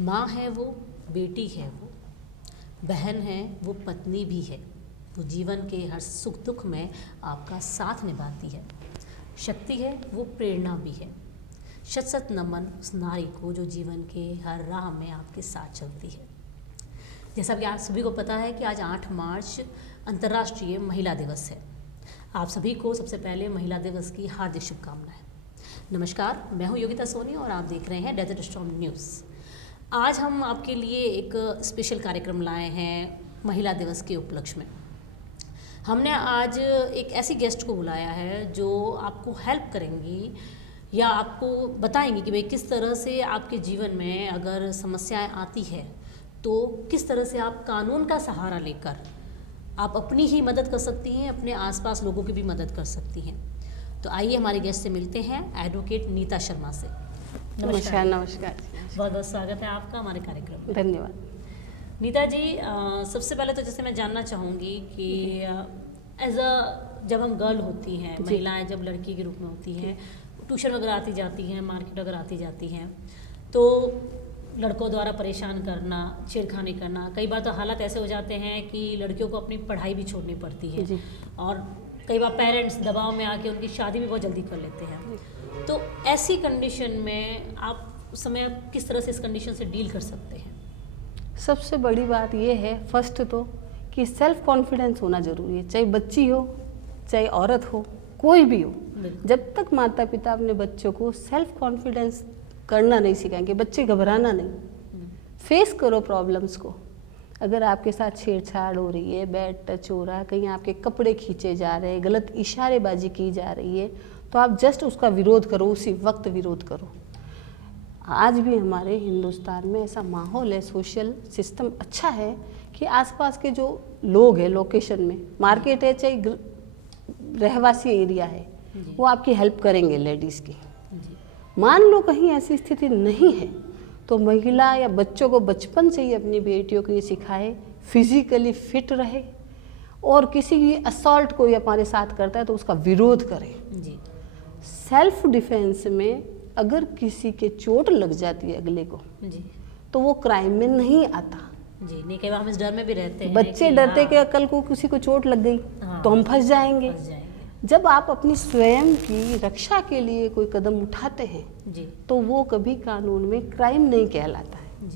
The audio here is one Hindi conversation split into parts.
माँ है वो, बेटी है वो, बहन है वो, पत्नी भी है। वो जीवन के हर सुख दुख में आपका साथ निभाती है। शक्ति है वो, प्रेरणा भी है। शत शत नमन उस नारी को जो जीवन के हर राह में आपके साथ चलती है। जैसा कि आप सभी को पता है कि आज 8 मार्च अंतर्राष्ट्रीय महिला दिवस है। आप सभी को सबसे पहले महिला दिवस की हार्दिक शुभकामनाएं। नमस्कार, मैं हूं योगिता सोनी और आप देख रहे हैं डेजर्ट स्टॉर्म न्यूज़। आज हम आपके लिए एक स्पेशल कार्यक्रम लाए हैं महिला दिवस के उपलक्ष्य में। हमने आज एक ऐसी गेस्ट को बुलाया है जो आपको हेल्प करेंगी या आपको बताएंगी कि भाई किस तरह से आपके जीवन में अगर समस्याएं आती है तो किस तरह से आप कानून का सहारा लेकर आप अपनी ही मदद कर सकती हैं, अपने आसपास लोगों की भी मदद कर सकती हैं। तो आइए हमारे गेस्ट से मिलते हैं, एडवोकेट नीता शर्मा से। नमस्कार। नमस्कार, बहुत बहुत स्वागत है आपका हमारे कार्यक्रम में। धन्यवाद। नीता जी, सबसे पहले तो जैसे मैं जानना चाहूँगी कि एज अ जब हम गर्ल होती हैं, महिलाएं जब लड़की के रूप में होती हैं, ट्यूशन वगैरह आती जाती हैं, मार्केट वगैरह आती जाती हैं, तो लड़कों द्वारा परेशान करना, छेड़खानी करना, कई बार तो हालात ऐसे हो जाते हैं कि लड़कियों को अपनी पढ़ाई भी छोड़नी पड़ती है और कई बार पेरेंट्स दबाव में आके उनकी शादी भी बहुत जल्दी कर लेते हैं। तो ऐसी कंडीशन में आप उस समय किस तरह से इस कंडीशन से डील कर सकते हैं? सबसे बड़ी बात यह है फर्स्ट तो कि सेल्फ कॉन्फिडेंस होना जरूरी है। चाहे बच्ची हो, चाहे औरत हो, कोई भी हो, जब तक माता पिता अपने बच्चों को सेल्फ कॉन्फिडेंस करना नहीं सिखाएंगे, बच्चे घबराना नहीं, फेस करो प्रॉब्लम्स को। अगर आपके साथ छेड़छाड़ हो रही है, बैड टच हो रहा है, कहीं आपके कपड़े खींचे जा रहे हैं, गलत इशारेबाजी की जा रही है, तो आप जस्ट उसका विरोध करो, उसी वक्त विरोध करो। आज भी हमारे हिंदुस्तान में ऐसा माहौल है, सोशल सिस्टम अच्छा है कि आसपास के जो लोग हैं, लोकेशन में मार्केट है चाहे रहवासी एरिया है, वो आपकी हेल्प करेंगे लेडीज़ की। मान लो कहीं ऐसी स्थिति नहीं है तो महिला या बच्चों को बचपन से ही अपनी बेटियों को ये सिखाए फिजिकली फिट रहे और किसी की असॉल्ट कोई हमारे साथ करता है तो उसका विरोध करें। सेल्फ डिफेंस में अगर किसी के चोट लग जाती है अगले को तो वो क्राइम में नहीं आता। नहीं, कई बार हम इस डर में भी रहते हैं, बच्चे डरते कि कल को किसी को चोट लग गई तो हम फंस जाएंगे। जब आप अपनी स्वयं की रक्षा के लिए कोई कदम उठाते हैं तो वो कभी कानून में क्राइम नहीं कहलाता है।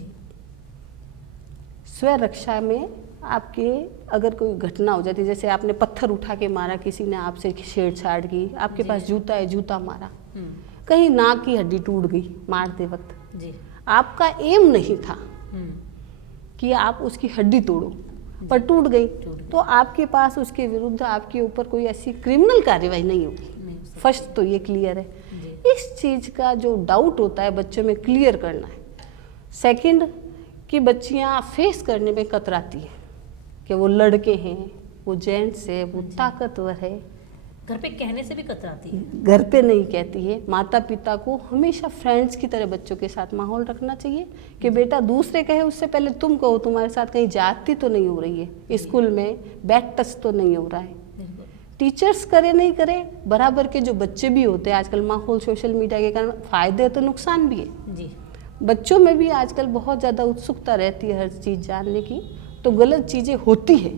स्व रक्षा में आपके अगर कोई घटना हो जाती है, जैसे आपने पत्थर उठा के मारा, किसी ने आपसे छेड़छाड़ की, आपके पास जूता है, जूता मारा, कहीं नाक की हड्डी टूट गई मारते वक्त, आपका एम नहीं था कि आप उसकी हड्डी तोड़ो, पर टूट गई, तो आपके पास उसके विरुद्ध आपके ऊपर कोई ऐसी क्रिमिनल कार्यवाही नहीं होगी। फर्स्ट तो ये क्लियर है। इस चीज़ का जो डाउट होता है बच्चों में क्लियर करना है। सेकंड कि बच्चियां फेस करने में कतराती हैं कि वो लड़के हैं, वो जेंट्स है, वो ताकतवर है। घर पे कहने से भी कतराती है। घर पे नहीं कहती है। माता पिता को हमेशा फ्रेंड्स की तरह बच्चों के साथ माहौल रखना चाहिए कि बेटा दूसरे कहे उससे पहले तुम कहो, तुम्हारे साथ कहीं जाती तो नहीं हो रही है, स्कूल में बैड टच तो नहीं हो रहा है। टीचर्स करे नहीं करे, बराबर के जो बच्चे भी होते हैं आजकल, माहौल सोशल मीडिया के कारण फायदे तो नुकसान भी है। बच्चों में भी आजकल बहुत ज़्यादा उत्सुकता रहती है हर चीज़ जानने की, तो गलत चीज़ें होती है,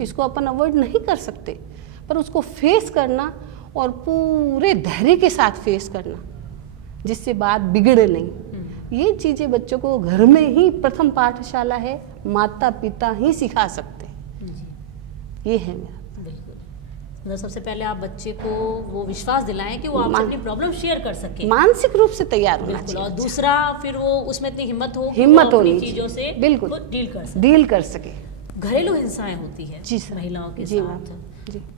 इसको अपन अवॉइड नहीं कर सकते, पर उसको फेस करना और पूरे धैर्य के साथ फेस करना जिससे बात बिगड़े नहीं। ये चीज़ें बच्चों को घर में ही प्रथम पाठशाला है, माता पिता ही सिखा सकते हैं। ये है मेरा। मतलब सबसे पहले आप बच्चे को वो विश्वास दिलाएं कि वो आपसे अपनी प्रॉब्लम शेयर कर सके, मानसिक रूप से तैयार होना चाहिए। और दूसरा फिर वो उसमें इतनी हिम्मत होनी चीज़ों से बिल्कुल डील कर सके। घरेलू हिंसाएं होती है महिलाओं के साथ,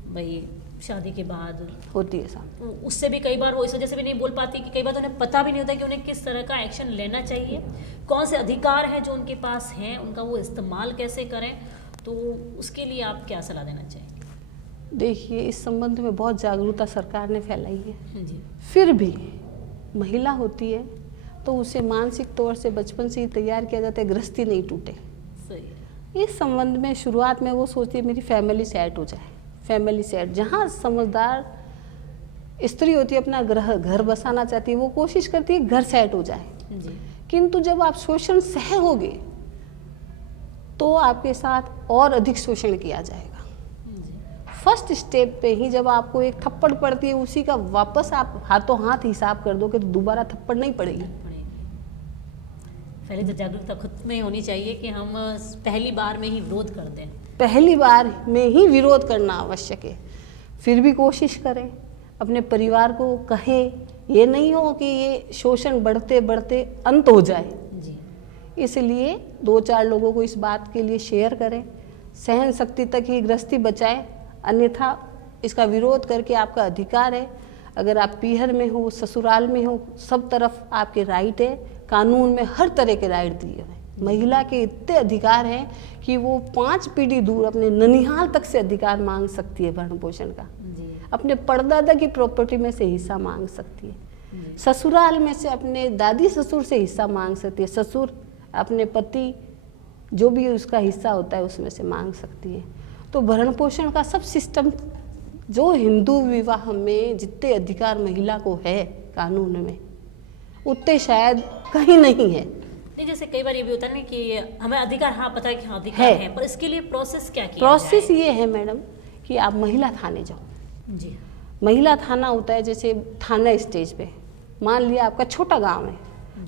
भाई शादी के बाद होती है साथ, उससे भी कई बार वो इस वजह से भी नहीं बोल पाती कि कई बार तो उन्हें पता भी नहीं होता कि उन्हें किस तरह का एक्शन लेना चाहिए, कौन से अधिकार है जो उनके पास हैं, उनका वो इस्तेमाल कैसे करें। तो उसके लिए आप क्या सलाह देना चाहेंगे? देखिए, इस संबंध में बहुत जागरूकता सरकार ने फैलाई है। फिर भी महिला होती है तो उसे मानसिक तौर से बचपन से ही तैयार किया जाता है, गृहस्थी नहीं टूटे। इस संबंध में शुरुआत में वो सोचती है मेरी फैमिली सेट हो जाए, फैमिली सेट। जहाँ समझदार स्त्री होती है, अपना घर बसाना चाहती है, वो कोशिश करती है घर सेट हो जाए किंतु जब आप शोषण सहोगे तो आपके साथ और अधिक शोषण किया जाएगा। फर्स्ट स्टेप पे ही जब आपको एक थप्पड़ पड़ती है, उसी का वापस आप हाथों हाथ हिसाब कर दोगे तो दोबारा थप्पड़ नहीं पड़ेगी। पहले तो जागरूकता खुद में होनी चाहिए कि हम पहली बार में ही विरोध कर दें। पहली बार में ही विरोध करना आवश्यक है। फिर भी कोशिश करें, अपने परिवार को कहें, ये नहीं हो कि ये शोषण बढ़ते बढ़ते अंत हो जाए। जी। इसलिए 2-4 लोगों को इस बात के लिए शेयर करें, सहन शक्ति तक ही गृहस्थी बचाएं, अन्यथा इसका विरोध करके आपका अधिकार है। अगर आप पीहर में हो, ससुराल में हो, सब तरफ आपके राइट है। कानून में हर तरह के राइट दिए हैं। महिला के इतने अधिकार हैं कि वो 5 पीढ़ी दूर अपने ननिहाल तक से अधिकार मांग सकती है भरण पोषण का। जी। अपने परदादा की प्रॉपर्टी में से हिस्सा मांग सकती है। ससुराल में से अपने दादी ससुर से हिस्सा मांग सकती है। ससुर अपने पति जो भी उसका हिस्सा होता है उसमें से मांग सकती है। तो भरण पोषण का सब सिस्टम जो हिंदू विवाह में जितने अधिकार महिला को है कानून में, उतने शायद कहीं नहीं है। नहीं, जैसे कई बार ये भी होता है ना कि हमें अधिकार, हाँ पता है कि हाँ अधिकार है, पर इसके लिए प्रोसेस क्या किया प्रोसेस जाए? ये है मैडम कि आप महिला थाने जाओ। जी। महिला थाना होता है जैसे थाना स्टेज पे, मान लिया आपका छोटा गांव है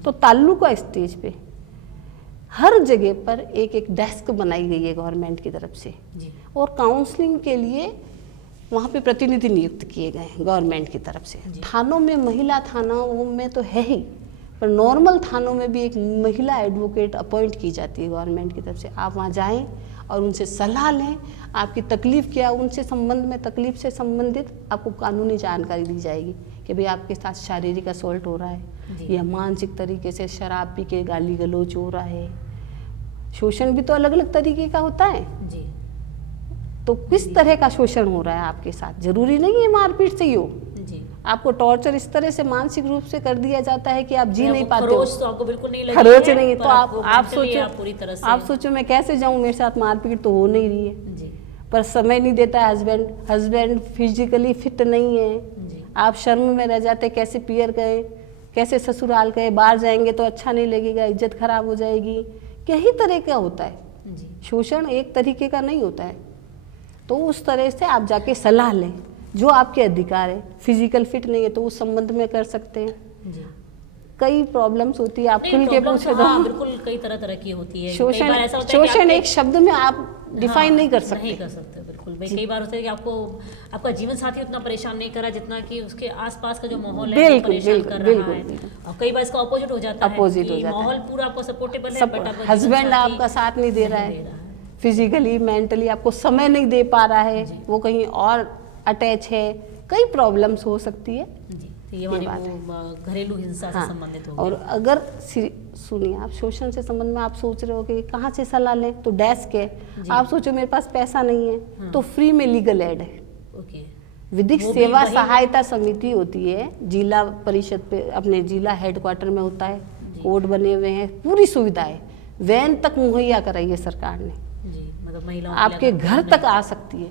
तो तालुका स्टेज पे हर जगह पर एक एक डेस्क बनाई गई है गवर्नमेंट की तरफ से। जी। और काउंसलिंग के लिए वहाँ पे प्रतिनिधि नियुक्त किए गए हैं गवर्नमेंट की तरफ से। थानों में, महिला थानों में तो है ही, पर नॉर्मल थानों में भी एक महिला एडवोकेट अपॉइंट की जाती है गवर्नमेंट की तरफ से। आप वहाँ जाएं और उनसे सलाह लें, आपकी तकलीफ़ क्या, उनसे संबंध में तकलीफ़ से संबंधित आपको कानूनी जानकारी दी जाएगी कि भाई आपके साथ शारीरिक असॉल्ट हो रहा है या मानसिक तरीके से शराब पी के गाली गलौज हो रहा है। शोषण भी तो अलग अलग तरीके का होता है। जी। तो किस तरह का शोषण हो रहा है आपके साथ, जरूरी नहीं है मारपीट से ही हो। जी। आपको टॉर्चर इस तरह से मानसिक रूप से कर दिया जाता है कि आप जी नहीं पाते हो। खरोच तो आपको बिल्कुल नहीं लगी खरोच है, नहीं है पर तो आप सोचो, पूरी तरह से आप सोचो मैं कैसे जाऊं, मेरे साथ मारपीट तो हो नहीं रही है। जी। पर समय नहीं देता हस्बैंड फिजिकली फिट नहीं है। जी। आप शर्म में रह जाते, कैसे पियर गए, कैसे ससुराल गए, बाहर जाएंगे तो अच्छा नहीं लगेगा, इज्जत खराब हो जाएगी। कई तरह का होता है जी। शोषण, एक तरीके का नहीं होता है। तो उस तरह से आप जाके सलाह लें, जो आपके अधिकार है। फिजिकल फिट नहीं है तो उस संबंध में कर सकते हैं। जी। कई प्रॉब्लम्स होती है, आप खुल के पूछे तो। हाँ, बिल्कुल कई तरह की होती है। शोषण, कई बार ऐसा होता है कि शोषण आपके- एक शब्द में आप डिफाइन नहीं कर सकते। नहीं कर सकते, बिल्कुल। भाई कई बार होता है कि आपको आपका जीवन साथी उतना परेशान नहीं कर रहा जितना कि उसके आसपास का जो माहौल है वो परेशान कर रहा है। और कई बार इसका अपोजिट हो जाता है कि माहौल पूरा आपको सपोर्टेबल है, बट आपका हस्बैंड जीवन साथी आपका साथ नहीं दे रहा नहीं है, फिजिकली मेंटली आपको समय नहीं दे पा रहा है, वो कहीं और अटैच है। कई प्रॉब्लम्स हो सकती है। जी। तो ये हमारी वो घरेलू हिंसा से संबंधित हो और अगर सुनिए, आप शोषण से संबंध में आप सोच रहे हो कि कहाँ से सलाह लें, तो डेस्क है। आप सोचो मेरे पास पैसा नहीं है तो फ्री में लीगल एड है। ओके। विधिक सेवा सहायता समिति होती है, जिला परिषद पे अपने जिला हेडक्वार्टर में होता है, कोर्ट बने हुए हैं, पूरी सुविधा है, वैन तक मुहैया कराई है सरकार ने। जी। मतलब महिलाओं आपके घर तक आ सकती है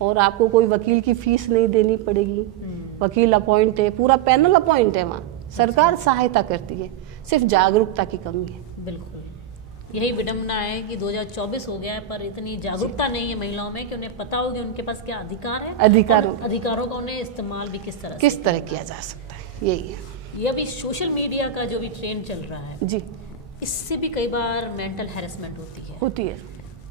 और आपको कोई वकील की फीस नहीं देनी पड़ेगी। वकील अपॉइंट है, पूरा पैनल अपॉइंट है, वहाँ सरकार सहायता करती है। सिर्फ जागरूकता की कमी है। बिल्कुल। यही विडम्बना है कि 2024 हो गया है पर इतनी जागरूकता नहीं है महिलाओं में कि उन्हें पता हो कि उनके पास क्या अधिकार है, अधिकारों का उन्हें इस्तेमाल भी किस तरह किया जा सकता है। यही है। ये अभी सोशल मीडिया का जो भी ट्रेंड चल रहा है जी, इससे भी कई बार मेंटल हैरेसमेंट होती है।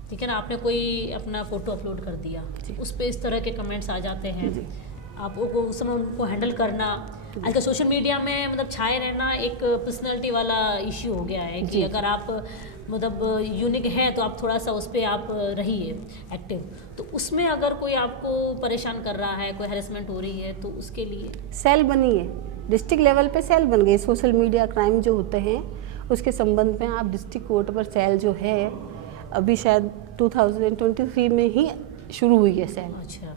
ठीक है ना, आपने कोई अपना फोटो अपलोड कर दिया, उस पर इस तरह के कमेंट्स आ जाते हैं, आपको उस समय उनको हैंडल करना। आजकल सोशल मीडिया में मतलब छाए रहना एक पर्सनैलिटी वाला इश्यू हो गया है कि अगर आप मतलब यूनिक है तो आप थोड़ा सा उस पर आप रहिए एक्टिव। तो उसमें अगर कोई आपको परेशान कर रहा है, कोई हैरेसमेंट हो रही है, तो उसके लिए सेल बनी है, डिस्ट्रिक्ट लेवल पे सेल बन गई। सोशल मीडिया क्राइम जो होते हैं उसके संबंध में आप डिस्ट्रिक्ट कोर्ट पर सेल जो है, अभी शायद 2023 में ही शुरू हुई है सेल। अच्छा।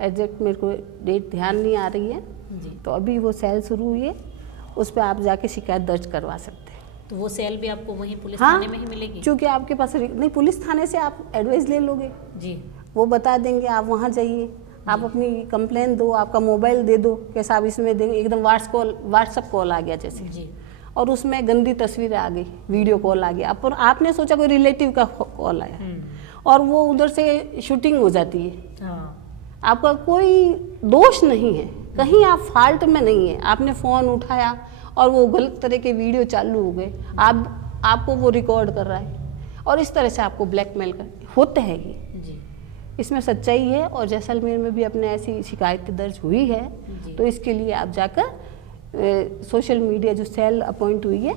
एग्जैक्ट मेरे को डेट ध्यान नहीं आ रही है जी। तो अभी वो सेल शुरू हुई है, उस पर आप जाके शिकायत दर्ज करवा सकते हैं। तो वो सेल भी आपको वहीं पुलिस थाने में ही मिलेगी? क्योंकि आपके पास नहीं, पुलिस थाने से आप एडवाइस ले लोगे जी, वो बता देंगे, आप वहाँ जाइए, आप अपनी कंप्लेन दो, आपका मोबाइल दे दो कि साहब इसमें देंगे, एकदम व्हाट्सअप कॉल आ गया जैसे जी, और उसमें गंदी तस्वीरें आ गई, वीडियो कॉल आ गया, आपने सोचा कोई रिलेटिव का कॉल आया और वो उधर से शूटिंग हो जाती है। आपका कोई दोष नहीं है, कहीं आप फाल्ट में नहीं है, आपने फ़ोन उठाया और वो गलत तरह के वीडियो चालू हो गए, आपको वो रिकॉर्ड कर रहा है और इस तरह से आपको ब्लैकमेल कर होते हैं ये। इसमें सच्चाई है और जैसलमेर में भी अपने ऐसी शिकायतें दर्ज हुई है, तो इसके लिए आप जाकर सोशल मीडिया जो सेल अपॉइंट हुई है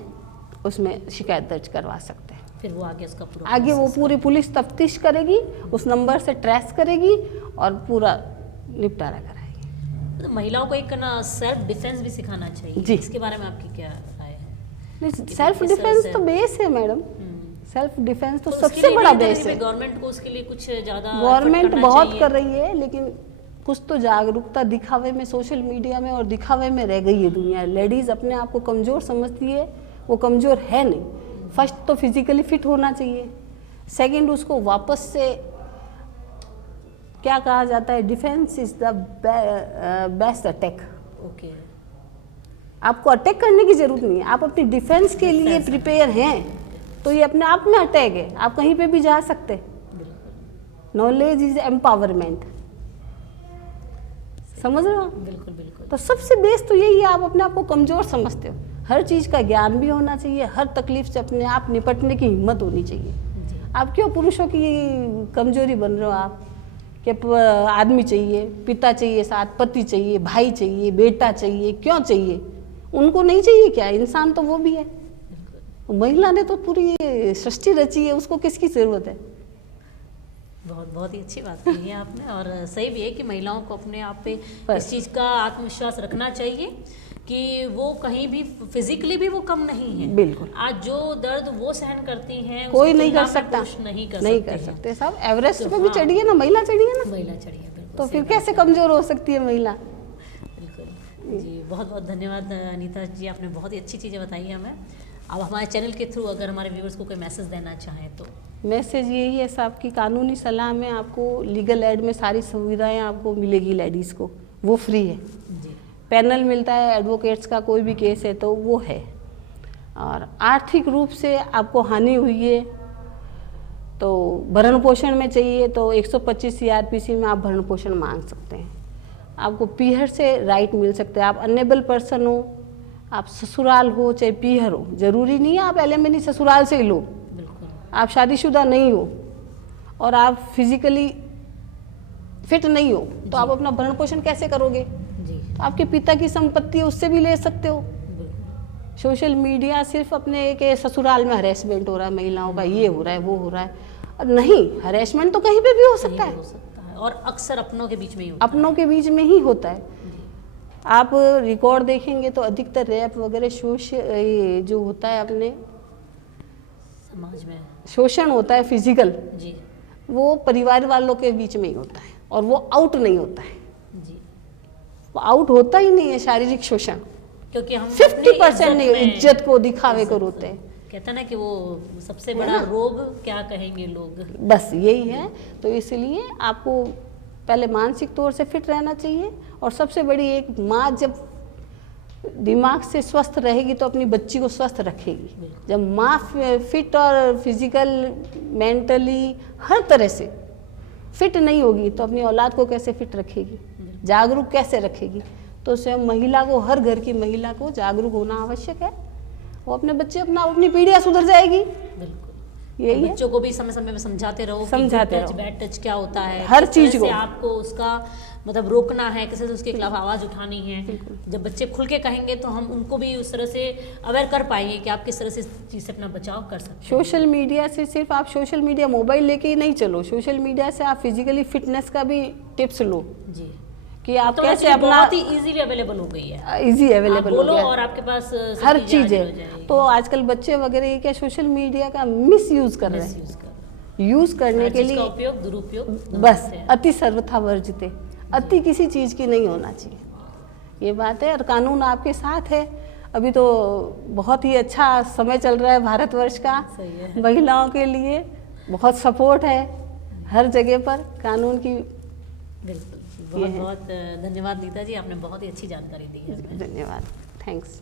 उसमें शिकायत दर्ज करवा सकते हैं। फिर वो आगे उसका पूरा आगे वो पूरी पुलिस तफ्तीश करेगी, उस नंबर से ट्रेस करेगी और पूरा निपटारा कराएगी। तो महिलाओं को एक ना सेल्फ डिफेंस भी सिखाना चाहिए जी। इसके बारे में आपकी क्या राय है? सेल्फ डिफेंस तो बेस है मैडम, सेल्फ डिफेंस तो सबसे बड़ा बेस है। गवर्नमेंट को उसके लिए कुछ ज़्यादा गवर्नमेंट बहुत कर रही है, लेकिन कुछ तो जागरूकता दिखावे में, सोशल मीडिया में और दिखावे में रह गई है दुनिया। लेडीज़ अपने आप को कमज़ोर समझती है, वो कमज़ोर है नहीं। फर्स्ट तो फिजिकली फिट होना चाहिए, सेकंड उसको वापस से क्या कहा जाता है, defence is the best attack. Okay, आपको अटैक करने की जरूरत नहीं है, आप अपनी डिफेंस के लिए प्रिपेयर हैं तो ये अपने आप में अटैक है, आप कहीं पे भी जा सकते। नॉलेज इज एम्पावरमेंट, समझ रहे हो? बिल्कुल बिल्कुल। तो सबसे बेस्ट तो यही है, आप अपने आप को कमज़ोर समझते हो, हर चीज़ का ज्ञान भी होना चाहिए, हर तकलीफ से अपने आप निपटने की हिम्मत होनी चाहिए। आप क्यों पुरुषों की कमजोरी बन रहे हो? आप कि आदमी चाहिए, पिता चाहिए, साथ पति चाहिए, भाई चाहिए, बेटा चाहिए, क्यों चाहिए? उनको नहीं चाहिए क्या? इंसान तो वो भी है। महिला ने तो पूरी सृष्टि रची है, उसको किसकी ज़रूरत है? बहुत ही अच्छी बात कही है आपने, और सही भी है कि महिलाओं को अपने आप पे इस चीज़ का आत्मविश्वास रखना चाहिए कि वो कहीं भी फिजिकली भी वो कम नहीं है। बिल्कुल। आज जो दर्द वो सहन करती हैं कोई नहीं कर सकता, नहीं कर सकते। सब एवरेस्ट पे भी चढ़ी है ना महिला, चढ़ी है ना, महिला चढ़ी है, बिल्कुल। तो फिर कैसे कमजोर हो सकती है महिला? बिल्कुल जी, बहुत बहुत धन्यवाद अनीता जी, आपने बहुत ही अच्छी चीज़ें बताई हमें। अब हमारे चैनल के थ्रू अगर हमारे व्यूअर्स को कोई मैसेज देना चाहें तो? मैसेज यही है साहब की कानूनी सलाह में आपको लीगल एड में सारी सुविधाएं आपको मिलेगी, लेडीज़ को वो फ्री है जी। पैनल मिलता है, एडवोकेट्स का कोई भी केस है तो वो है, और आर्थिक रूप से आपको हानि हुई है तो भरण पोषण में चाहिए तो 125 CRPC में आप भरण पोषण मांग सकते हैं। आपको पीहर से राइट मिल सकते हैं। आप अनेबल पर्सन हो, आप ससुराल हो चाहे पीहर हो, जरूरी नहीं है आप एलिमनी ससुराल से ही लो। आप शादीशुदा नहीं हो और आप फिजिकली फिट नहीं हो तो आप अपना भरण पोषण कैसे करोगे? जी। तो आपके पिता की संपत्ति है, उससे भी ले सकते हो। सोशल मीडिया सिर्फ अपने के ससुराल में हरेसमेंट हो रहा है महिलाओं का, ये हो रहा है, वो हो रहा है, नहीं, हरेसमेंट तो कहीं पे भी हो सकता है और अक्सर अपनों के बीच में ही होता है। अपनों के बीच में ही होता है। आप रिकॉर्ड देखेंगे तो अधिकतर रैप वगैरह जो होता है अपने समाज में शोषण होता है फिजिकल जी, वो परिवार वालों के बीच में ही होता है और वो आउट नहीं होता है जी। वो आउट होता ही नहीं है शारीरिक शोषण, क्योंकि हम 50% नहीं, इज्जत को दिखावे कर होते हैं। कहते ना कि वो सबसे बड़ा रोग क्या कहेंगे लोग, बस यही है। तो इसलिए आपको पहले मानसिक तौर से फिट रहना चाहिए, और सबसे बड़ी एक माँ जब दिमाग से स्वस्थ रहेगी तो अपनी बच्ची को स्वस्थ रखेगी। जब माँ फिट और फिजिकल मेंटली हर तरह से फिट नहीं होगी तो अपनी औलाद को कैसे फिट रखेगी, जागरूक कैसे रखेगी? तो स्वयं महिला को, हर घर की महिला को जागरूक होना आवश्यक है। वो अपने बच्चे अपनी पीढ़ियाँ सुधर जाएगी। यही है, बच्चों को भी समय समय में समझाते रहो बैड टच क्या होता है, हर चीज को आपको उसका मतलब रोकना है, किसी से उसके खिलाफ आवाज़ उठानी है। जब बच्चे खुल के कहेंगे तो हम उनको भी उस तरह से अवेयर कर पाएंगे कि आप किस तरह से इस चीज़ से अपना बचाव कर सकते हैं। सोशल मीडिया से सिर्फ आप सोशल मीडिया मोबाइल लेके ही नहीं चलो, सोशल मीडिया से आप फिजिकली फिटनेस का भी टिप्स लो जी, कि आप तो कैसे अपना बहुत ही इजीली अवेलेबल हो गई है, इजी अवेलेबल हो गया और आपके पास हर चीज़ है। तो आजकल बच्चे वगैरह क्या सोशल मीडिया का मिस यूज कर रहे हैं, यूज करने के लिए उपयोग दुरुपयोग बस अति सर्वथा वर्जिते, अति किसी चीज़ की नहीं होना चाहिए, ये बात है। और कानून आपके साथ है। अभी तो बहुत ही अच्छा समय चल रहा है भारतवर्ष का, महिलाओं के लिए बहुत सपोर्ट है हर जगह पर कानून की। बिल्कुल, बहुत बहुत धन्यवाद नीता जी, आपने बहुत ही अच्छी जानकारी दी है। धन्यवाद, थैंक्स।